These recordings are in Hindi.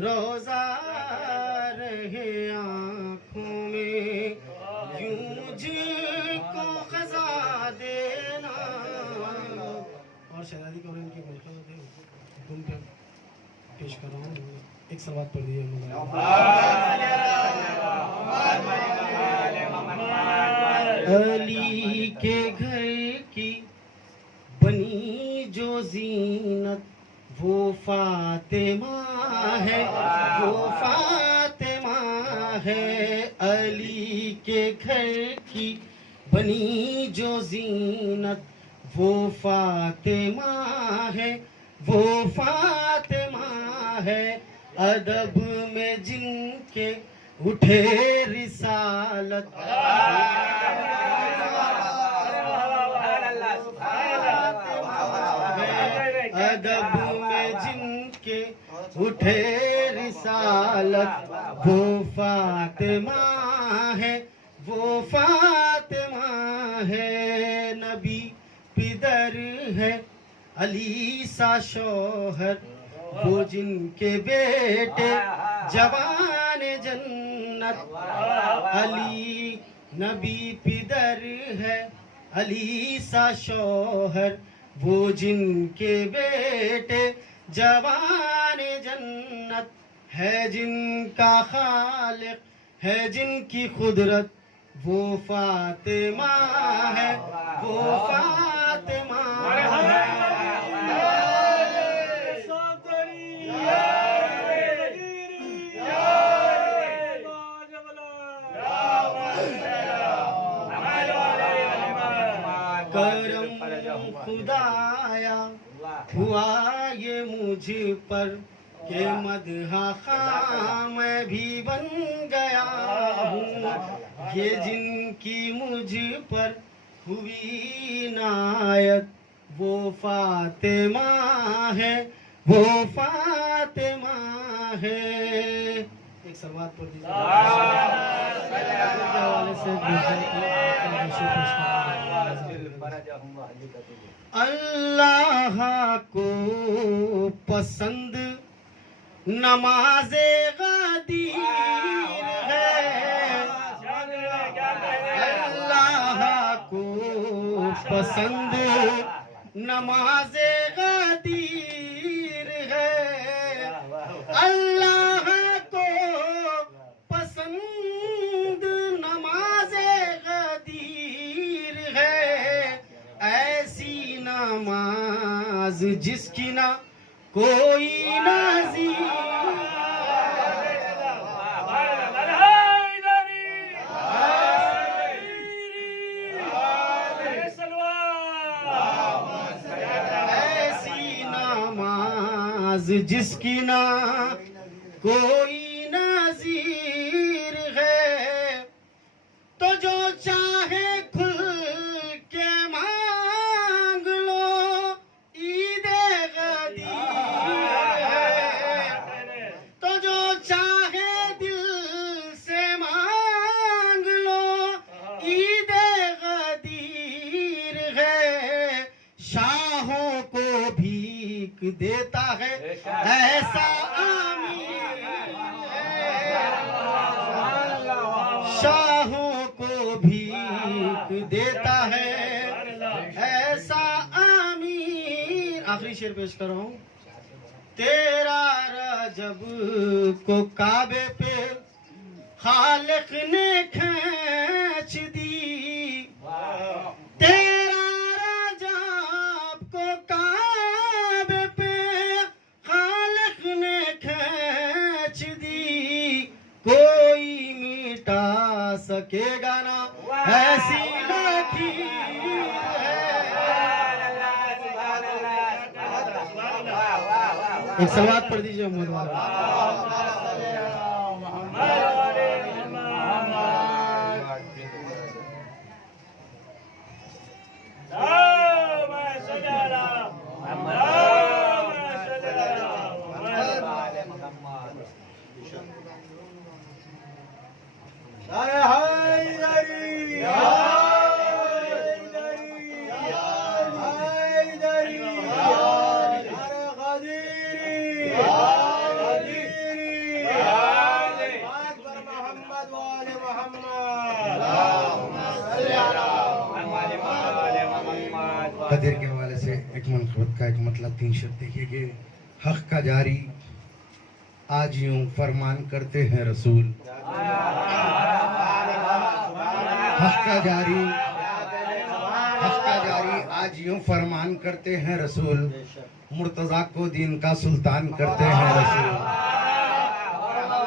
रोजा रहे आँखों में यूं मुझको खजा देना। और शहजादी को इनके धुन पे पेश कर रहा हूँ। एक सवाल पढ़ दिया अली के घर की बनी जो जीनत वो फातिमा है, वो फातिमा है। अली के घर की बनी जो जीनत वो फातिमा है, वो फातिमा है। अदब में जिनके उठे रिसालत अदब में जिनके उठे रिसालत वो फातिमा है, वो फातिमा है। नबी पिदर है अली सा शौहर वो जिनके बेटे जवान जन्नत। अली नबी पिदर है अली सा शौहर वो जिनके बेटे जवान जन्नत है। जिनका खालिक है जिनकी कुदरत वो फातिमा है, वो फातिमा है। करम खुदाया हुआ ये मुझ पर के मदहा खां मैं भी बन गया हूँ। ये जिनकी मुझ पर हुई नायत वो फातिमा है, वो फातिमा है। एक सवाल पढ़ दीजिए अल्लाह को पसंद नमाज़े गदीर है। अल्लाह को पसंद नमाज़े गदीर है। अल्लाह को पसंद नमाज़े गदीर है। ऐसी नमाज जिसकी ना कोई नज़ीर। ऐसी नमाज जिसकी ना कोई नज़ीर है। तो जो चाहे खुल के मांग लो ईदे गदीर है। तो जो चाहे दिल से मांग लो ईदे गदीर है। शाहों को भीख देता है ऐसा अमीर है। शाहों को भीख देता है ऐसा अमीर। आखिरी शेर पेश कर रहा हूँ। तेरा रजब को काबे पे खालिक ने खींच दी। तेरा रजब को काबे पे खालिक ने खींच दी। कोई मिटा सकेगा ना ऐसी लकीर है। एक सवाल पढ़ दीजिए मोहम्मद Hadi कदर के हवाले से एक मनक़बत का एक मतलब 3 शब्द देखिए कि हक़ का जारी आज यूं फरमान करते हैं रसूल। हक़ का जारी आज यूं फरमान करते हैं रसूल। मुर्तज़ा को दीन का सुल्तान करते हैं रसूल।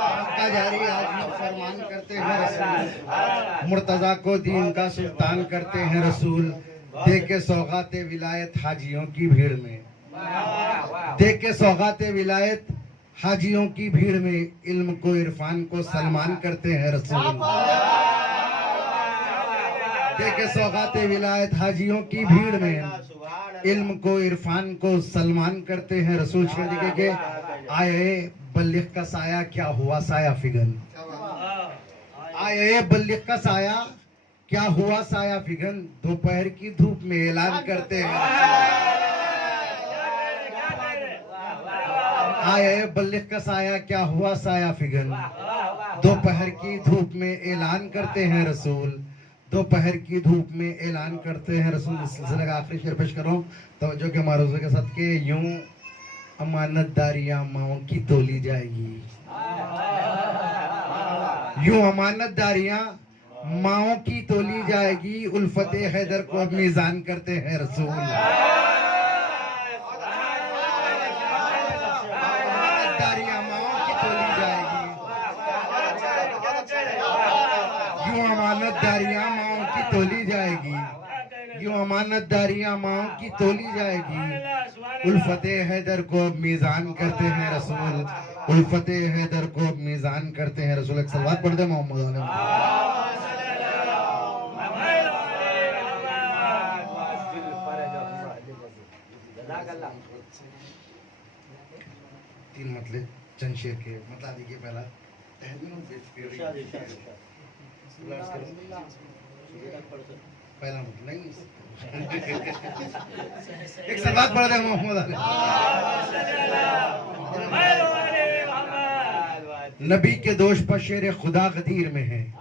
हक़ का जारी आज यूं फरमान करते हैं रसूल। मुर्तज़ा को दीन का सुल्तान करते हैं रसूल। दे के सौगाते विलायत हाजियों की भीड़ में, दे के सौगाते विलायत हाजियों की भीड़ में इल्म को इरफान को सलमान करते हैं रसूल। दे के सौगाते विलायत हाजियों की भीड़ में इल्म को इरफान को सलमान करते हैं रसूल। लिखे के आए बल्लिग का साया क्या हुआ साया फिगन, आए बल्लिग का साया क्या हुआ साया फिगन, दोपहर की धूप में ऐलान करते हैं। आए बल्लिग का साया क्या हुआ साया फिगन, दोपहर की धूप में ऐलान करते हैं रसूल। दोपहर की धूप में ऐलान करते हैं रसूल। इस सिलसिले का आखिरी शेर पेश कर रहा हूँ तवज्जो के मारूज़े के साथ के यूं अमानतदारियां माओं की तोली जाएगी, यूं अमानतदारियां माओं की तोली जाएगी। उल्फते हैदर को अब मीज़ान करते हैं रसूल। अमानतदारियां माओं की तोली जाएगी, यूं अमानतदारियां माओं की तोली जाएगी, यूं अमानतदारियां माओं की तोली जाएगी। उल्फते हैदर को अब मीज़ान करते हैं रसूल। उल्फते हैदर को अब मीज़ान करते हैं रसूल। एक सलवात पढ़ दे मोहम्मद अलैहि। तीन मतलब चंद शेर के मतलब देखिए पहला पहला मतलब नहीं एक सलवात पढ़ दे मोहम्मद अलैहि। नबी के दोष पर शेर खुदा गदीर में है,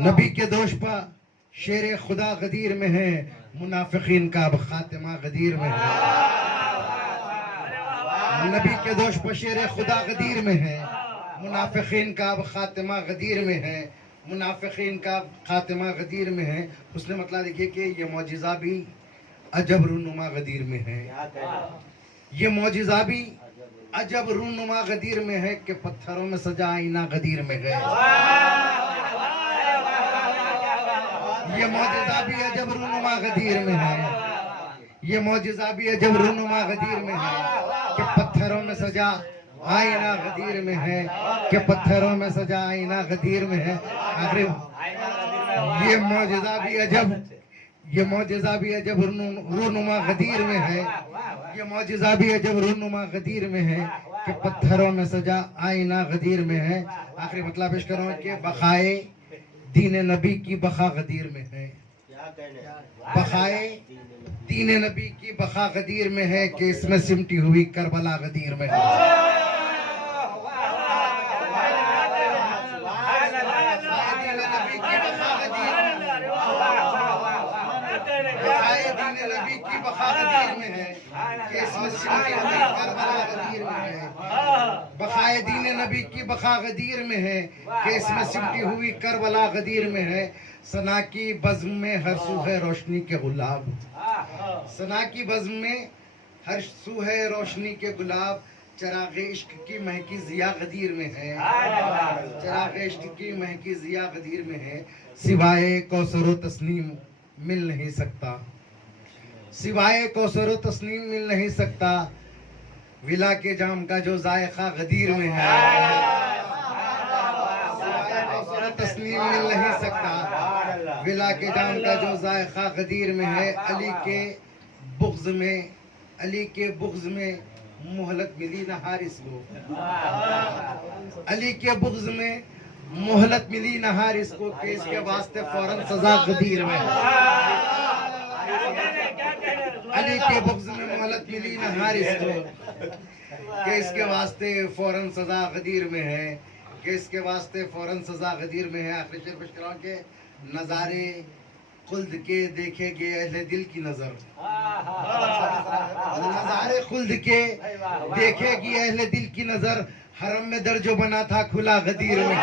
नबी के दोष पर शेर खुदा गदीर में है। मुनाफिकीन का अब खातिमा गदीर में है। नबी के दोष पर शेर खुदा गदीर में है। मुनाफिकीन का अब खातिमा गदीर में है। मुनाफिकीन का खातिमा गदीर में है। उसने मतलब देखिए कि ये मौजिज़ा भी अजब रूनुमा गदीर में है। ये मौजिज़ा भी अजब रूनुमा गदीर में है कि पत्थरों में सजा आईना गदीर में है। ये मौजिज़ा भी अजब रूनुमा गदीर में है। ये मौजिज़ा भी अजब रूनुमा गदीर में है कि पत्थरों में सजा आईना गदीर में है, कि पत्थरों में सजा आईना गदीर में है। आखिर ये मौजिज़ा भी अजब, ये मौजिज़ा भी अजब रूनुमा गदीर में है। ये मौजिज़ा भी अजब रूनुमा गदीर में है कि पत्थरों में सजा आईना गदीर में है। आखिरी मतलब पेश कर रहा हूँ कि बखाए दीन नबी की बखा गदीर में है। बखाए दीन नबी की बखा गदीर में है कि इसमें सिमटी हुई करबला गदीर में है। नबी की बखा गदीर में है कि इसमें सिमटी हुई करबला गदीर में है। बखाए दीन नबी की बखा गदीर में है कि इसमें सिमटी हुई करबला गदीर में है। सना की बज़्म में हर सू है रोशनी के गुलाब, सना की बज़्म में हर सू है रोशनी के गुलाब। चराग़ इश्क की महकी ज़िया गदीर में है। चराग़ इश्क की महकी ज़िया गदीर में है। सिवाय कौसर व तस्नीम मिल नहीं सकता, सिवाय कौसर व तस्नीम मिल नहीं सकता। विला के जाम का जो जायका गदीर में है। सिवाय कौसर व तस्नीम मिल नहीं सकता। विला के जाम का जो जायका गदीर में है। अली के बुग़्ज़ में, अली के बुग़्ज़ में मोहलत मिली ना हारिस को। अली के बुग़्ज़ में मोहलत मिली ना हारिस को कि इसके वास्ते फौरन सजा गदीर में है। अली के बुग़्ज़ में मोहलत मिली ना हारिस को कि इसके वास्ते फौरन सजा गदीर में है, कि इसके वास्ते फौरन सजा गदीर में है। आखिरी शेर पेश कराऊं कि नज़ारे खुल्द के देखेगे अहले दिल की नजर, नजारे खुल्द के देखेगी अहले दिल की नजर, हरम में दर जो बना था खुला गदीर में।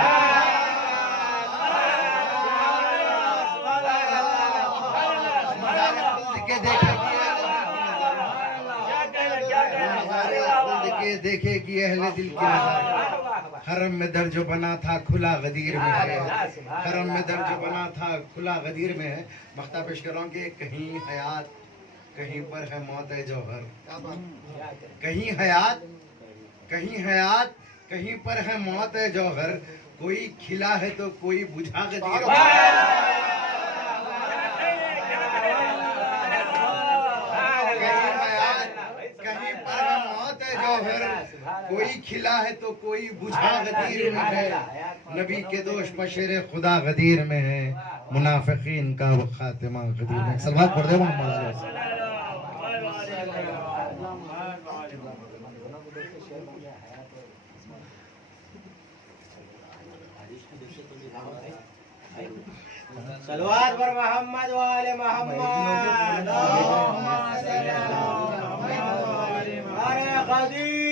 देखेगी अहले दिल की नजर, हरम में दर जो बना था खुला गदीर में है, हरम में दर जो बना था खुला गदीर में है। मख्ता पेश कर रहा हूँ कि कहीं हयात कहीं पर है मौत है जौहर, कहीं हयात कहीं पर है मौत है जौहर, कोई खिला है तो कोई बुझा गदीर में। कोई खिला है तो कोई बुझा गदीर में है, नबी के दोष बशेर खुदा गदीर में है, मुनाफिकीन का वो खातिमा गदीर में। सलवात पढ़ दे मोहम्मद। सलवात पर मोहम्मद वाले मोहम्मद। अरे गदीर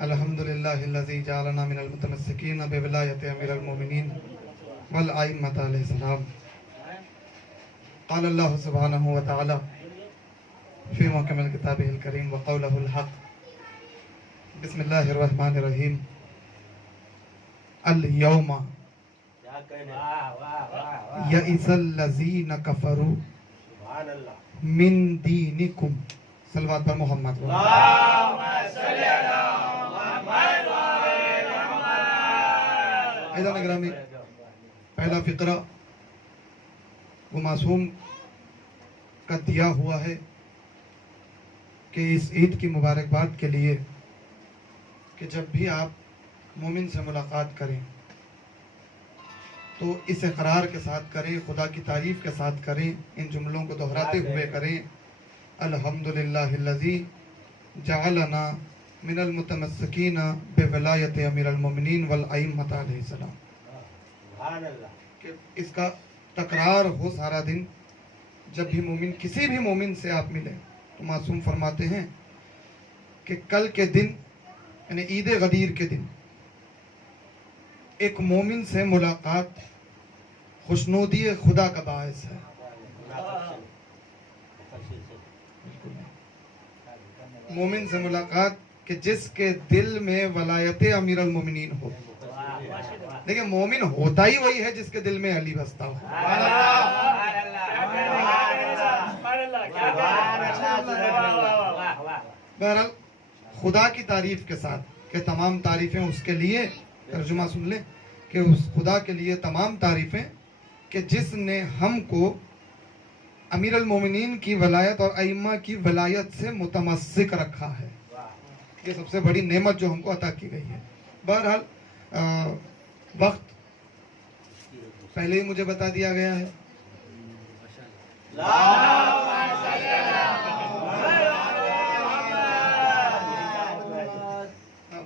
अल्हम्दुलिल्लाहिल्लज़ी जअलना मिनल मुतमस्सिकीन बिविलायति अमीरुल मोमिनीन वल अइम्मत अलैहिस्सलाम। क़ाल अल्लाहु सुब्हानहु व तआला फ़ी मुहकमिल किताबिहिल करीम व क़ौलुहुल हक़। बिस्मिल्लाहिर रहमानिर रहीम। अल यौमा यइसल लज़ीना कफ़रू मिन दीनिकुम। सलवात पर मोहम्मद। ग्रामी पहला फिक्रा वो मासूम का दिया हुआ है कि इस ईद की मुबारकबाद के लिए कि जब भी आप मोमिन से मुलाकात करें तो इस इकरार के साथ करें, खुदा की तारीफ के साथ करें, इन जुमलों को दोहराते हुए करें, अल्हम्दुलिल्लाहिल्लज़ी जअलना मिनल मुतमस्सिकीन बिविलायति अमीरुल मोमिनीन वल अइम्मत अलैहिस्सलाम। कि इसका तकरार हो सारा दिन। जब भी मोमिन किसी भी मोमिन से आप मिलें तो मासूम फरमाते हैं कि कल के दिन यानी ईद गदीर के दिन एक मोमिन से मुलाकात खुशनूदी खुदा का बायस है। मोमिन से मुलाकात कि जिसके दिल में वलायत अमीरुल मोमिनीन हो। देखिए मोमिन होता ही वही है जिसके दिल में अली बसता हो। बहरहाल खुदा की तारीफ के साथ कि तमाम तारीफें उसके लिए, तर्जुमा सुन ले कि उस खुदा के लिए तमाम तारीफें कि जिसने हमको अमीरुल मोमिनीन की वलायत और अइम्मा की वलायत से मुतमस्सिक रखा है। ये सबसे बड़ी नेमत जो हमको अता की गई है। बहरहाल वक्त पहले ही मुझे बता दिया गया है।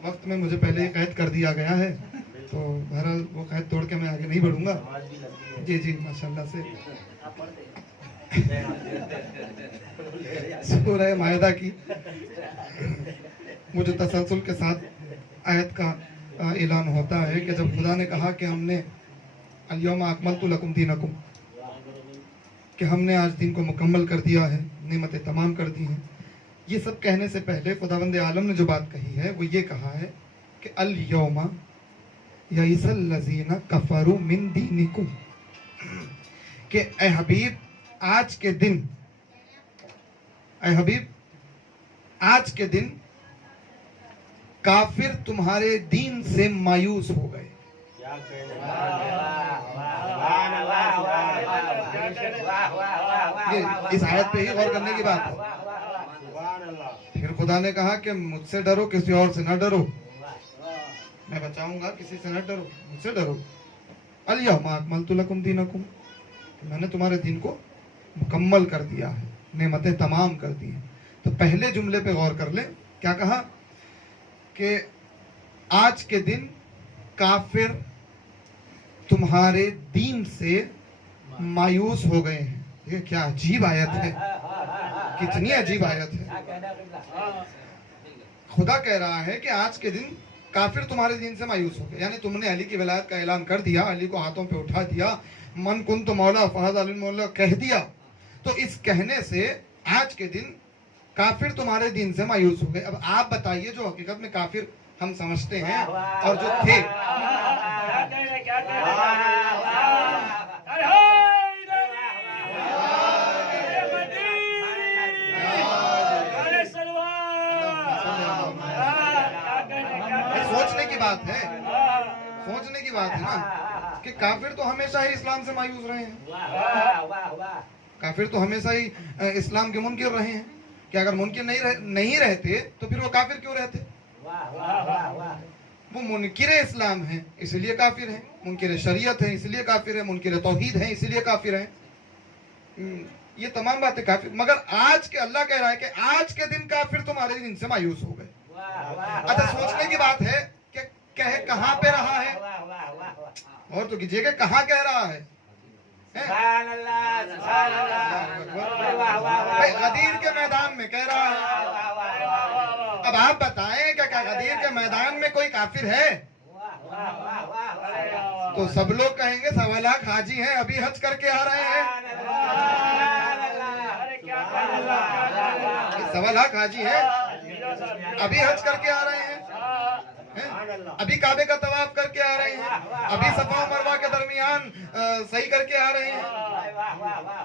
वक्त में मुझे पहले ही कैद कर दिया गया है, तो बहरहाल वो कैद तोड़ के मैं आगे नहीं बढ़ूंगा। जी जी माशाल्लाह से सूरह मायदा की मुझे तसलसल के साथ आयत का ऐलान होता है कि जब खुदा ने कहा कि हमने अल-यौमा अकमलतु लकुम दीनकुम, कि हमने आज दिन को मुकम्मल कर दिया है, नेमतें तमाम कर दी हैं। ये सब कहने से पहले खुदावंद आलम ने जो बात कही है वो ये कहा है कि अल-यौमा यइसल लज़ीना कफरू मिन दीनिकुम, कि ए हबीब आज के दिन, ए हबीब आज के दिन काफिर तुम्हारे दीन से मायूस हो गए। इस आयत पे ही गौर करने की बात है। फिर खुदा ने कहा कि मुझसे डरो, किसी और से न डरो, मैं बचाऊंगा, किसी से न डरो, मुझसे डरो। अल-यौमा अकमलतु लकुम दीनकुम, मैंने तुम्हारे दिन को मुकम्मल कर दिया है, नेमतें तमाम कर दी हैं। तो पहले जुमले पे गौर कर ले, क्या कहा कि आज के दिन काफिर तुम्हारे दीन से मायूस हो गए हैं। ये क्या अजीब आयत है, कितनी अजीब आयत है। खुदा कह रहा है कि आज के दिन काफिर तुम्हारे दीन से मायूस हो गए, यानी तुमने अली की विलायत का ऐलान कर दिया, अली को हाथों पे उठा दिया, मन कुन तो मौला फहद अली मौला कह दिया। तो इस कहने से आज के दिन काफिर तुम्हारे दीन से मायूस हो गए। अब आप बताइए, जो हकीकत में काफिर हम समझते हैं और जो थे, सोचने की बात है, सोचने की बात है ना कि काफिर तो हमेशा ही इस्लाम से मायूस रहे हैं, काफिर तो हमेशा ही इस्लाम के मुनकिर रहे हैं। कि अगर मुनकिर नहीं रहते तो फिर वो काफिर क्यों रहते? वो मुनकिर इस्लाम है इसलिए काफिर है, मुनकिर शरीयत है इसलिए काफिर है, मुनकिर तौहीद है इसलिए काफिर है। ये तमाम बातें काफिर, मगर आज के अल्लाह कह रहा है कि आज के दिन काफिर तुम्हारे दिन से मायूस हो गए। अच्छा, सोचने की बात है कि कह कहां पे रहा है, और तो कीजिएगा कहां कह रहा है? भाई गदीर के मैदान में कह रहा है। अब आप बताएं क्या गदीर के मैदान में कोई काफिर है? तो सब लोग कहेंगे 1.25 लाख हाजी हैं, अभी हज करके आ रहे हैं। 1.25 लाख हाजी हैं, अभी हज करके आ रहे हैं, अभी काबे का तवाफ करके आ रहे हैं, अभी सफा और मरवा के दरमियान सही करके आ रहे हैं,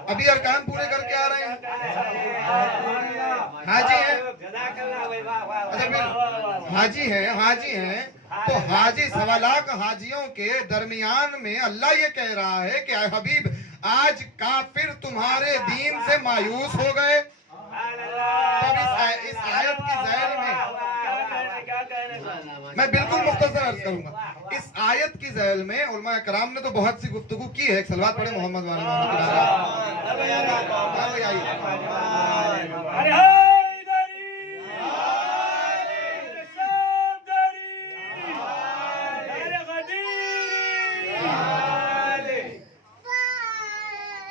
अभी अरकान पूरे करके आ रहे हैं, हाजी हैं। अच्छा, फिर हाजी हैं तो हाजी 1.25 लाख हाजियों के दरमियान में अल्लाह ये कह रहा है कि हबीब आज काफिर तुम्हारे दीन से मायूस हो गए। तब इस आयत की ज़ैल में मैं बिल्कुल मुख्तसर अर्ज करूंगा, इस आयत की ज़ैल में उलमा कराम ने तो बहुत सी गुफ्तगू की है। एक सलवात पढ़े मोहम्मद वाले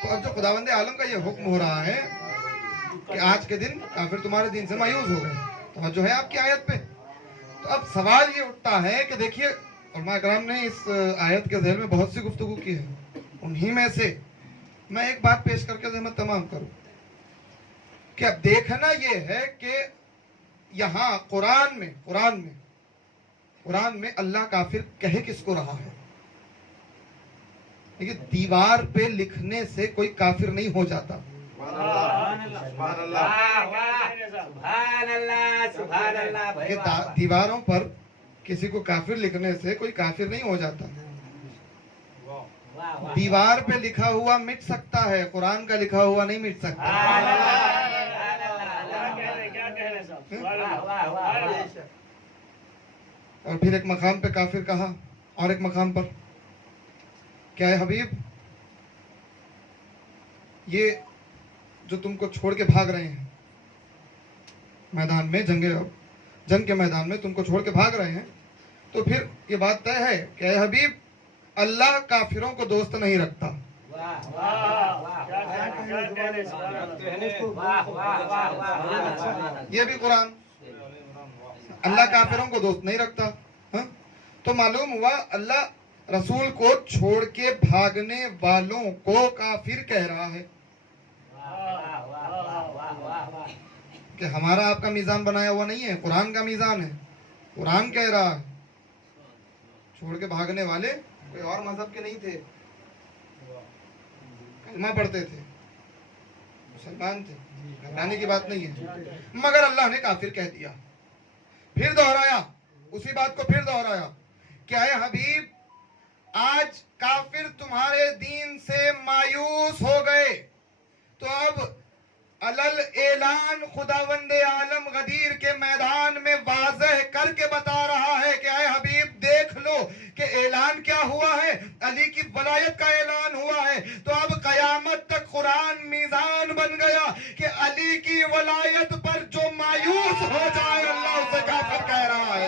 तो अब जो खुदावंदे आलम का ये हुक्म हो रहा है कि आज के दिन काफिर तुम्हारे दिन से मायूस हो गए, तो जो है आपकी आयत पे, तो अब सवाल ये उठता है कि देखिए उलमा कराम ने इस आयत के ज़ेल में बहुत सी गुफ्तगू की है, उन्हीं में से मैं एक बात पेश करके जहमत तमाम करूं कि अब देखना ये है कि यहाँ कुरान में अल्लाह काफिर कहे किसको रहा है। देखिए, दीवार पे लिखने से कोई काफिर नहीं हो जाता। दीवारों पर किसी को काफिर लिखने से कोई काफिर नहीं हो जाता। दीवार पे लिखा हुआ मिट सकता है, कुरान का लिखा हुआ नहीं मिट सकता। और फिर एक मकाम पे काफिर कहा और एक मकाम पर क्या है, हबीब ये जो तुमको छोड़ के भाग रहे हैं मैदान में, जंग के मैदान में तुमको छोड़ के भाग रहे हैं, तो फिर ये बात तय है कि हबीब अल्लाह काफिरों को दोस्त नहीं रखता। ये भी कुरान, अल्लाह काफिरों को दोस्त नहीं रखता। हा? तो मालूम हुआ अल्लाह रसूल को छोड़ के भागने वालों को काफिर कह रहा है कि हमारा आपका मीजान बनाया हुआ नहीं है, कुरान का मीजान है। कुरान कह रहा है छोड़ के भागने वाले कोई और मजहब के नहीं थे, कलमा पढ़ते थे, मुसलमान थे, घबराने की बात नहीं है, मगर अल्लाह ने काफिर कह दिया। फिर दोहराया, उसी बात को फिर दोहराया, क्या है हबीब आज काफिर तुम्हारे दीन से मायूस हो गए, तो अब अलल ऐलान खुदावंद आलम गदीर के मैदान में वाज़ह करके बता रहा है कि ऐ हबीब देख लो कि ऐलान क्या हुआ है, अली की वलायत का ऐलान हुआ है। तो अब कयामत तक कुरान मीज़ान बन गया कि अली की वलायत पर जो मायूस हो जाए अल्लाह उसे काफिर कह रहा है।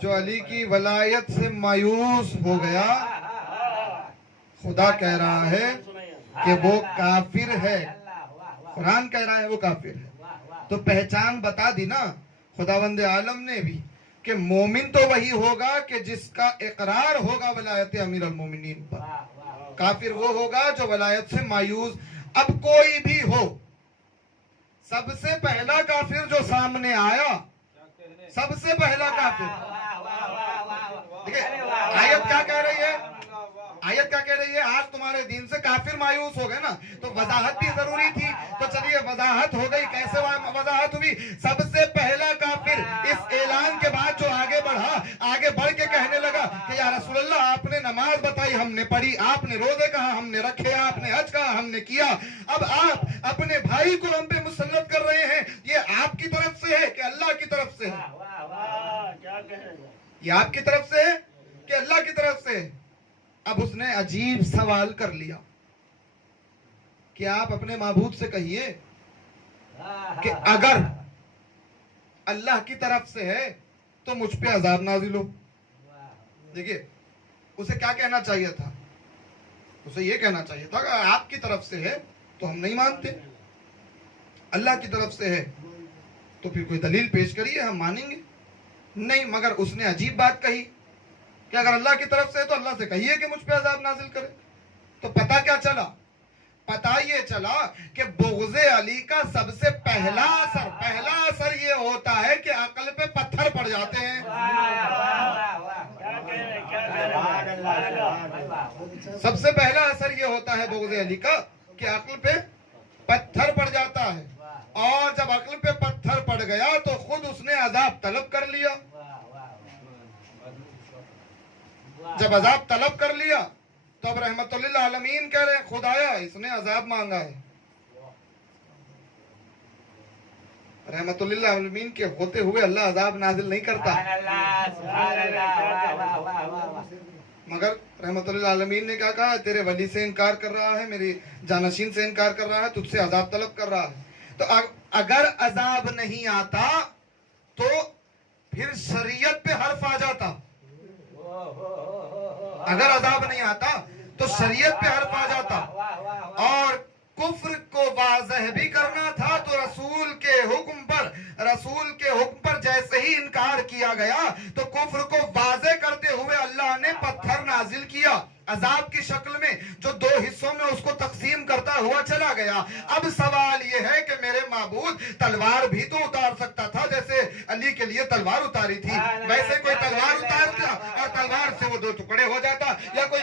जो अली की वलायत से मायूस हो गया, खुदा कह रहा है कि वो काफिर है। कुरान कह रहा है वो काफिर है। तो पहचान बता दी ना खुदावंद आलम ने भी कि मोमिन तो वही होगा कि जिसका इकरार होगा वलायत अमीर अल मोमिनीन पर। काफिर वो होगा जो वलायत से मायूस। अब कोई भी हो, सबसे पहला काफिर जो सामने आया, सबसे पहला काफिर, देखिए आयत क्या कह रही है, आयत क्या कह रही है, आज तुम्हारे दीन से काफिर मायूस हो गए ना, तो वजाहत भी जरूरी थी। तो चलिए वजाहत हो गई। कैसे वजाहत हुई? सबसे पहला काफिर इस ऐलान के बाद जो आगे बढ़ा, आगे बढ़ के कहने लगा कि या रसूलल्लाह आपने नमाज बताई, हमने पढ़ी, आपने रोजे कहा, हमने रखे, आपने हज कहा, हमने किया। अब आप अपने भाई को हम पे मुसल्लत कर रहे हैं, ये आपकी तरफ से है कि अल्लाह की तरफ से है? ये आपकी तरफ से है कि अल्लाह की तरफ से है? अब उसने अजीब सवाल कर लिया कि आप अपने माबूद से कहिए कि अगर अल्लाह की तरफ से है तो मुझ पे अजाब नाजिल हो। देखिए उसे क्या कहना चाहिए था? उसे ये कहना चाहिए था कि आपकी तरफ से है तो हम नहीं मानते, अल्लाह की तरफ से है तो फिर कोई दलील पेश करिए, हम मानेंगे। नहीं, मगर उसने अजीब बात कही कि अगर अल्लाह की तरफ से है तो अल्लाह से कहिए कि मुझ पे अजाब नाजिल करे। तो पता क्या चला? पता ये चला कि बुग़्ज़े अली का सबसे पहला असर ये होता है कि अकल पे पत्थर पड़ जाते हैं। सबसे पहला असर ये होता है बुग़्ज़े अली का कि अकल पे पत्थर पड़ जाता है। और जब अकल पे पत्थर पड़ गया तो खुद उसने अजाब तलब कर लिया। जब अजाब तलब कर लिया तो अब रहमतुल्लिल आलमीन कह रहे हैं खुदाया इसने अजाब मांगा है। रहमतुल्लिल आलमीन के होते हुए अल्लाह अजाब नाजिल नहीं करता, मगर रहमतुल्लिल आलमीन ने क्या कहा? तेरे वली से इनकार कर रहा है, मेरी जानशीन से इनकार कर रहा है, तुझसे अजाब तलब कर रहा है। तो अगर अजाब नहीं आता तो फिर शरीयत पे हर्फ आ जाता। अगर अजाब नहीं आता तो शरीयत पे हर्फ आ जाता। और कुफ्र को वाज़ह भी करना था तो रसूल के हुक्म पर जैसे ही इनकार किया गया तो कुफ्र को वाज़ह करते हुए अल्लाह ने पत्थर नाजिल किया अजाब की शक्ल में, जो दो हिस्सों में उसको तकसीम करता हुआ चला गया। अब सवाल यह है कि मेरे माबूद तलवार भी तो उतार सकता था, जैसे अली के लिए तलवार उतारी थी, वैसे कोई तलवार उतार दिया और तलवार से वो दो टुकड़े हो जाता, या कोई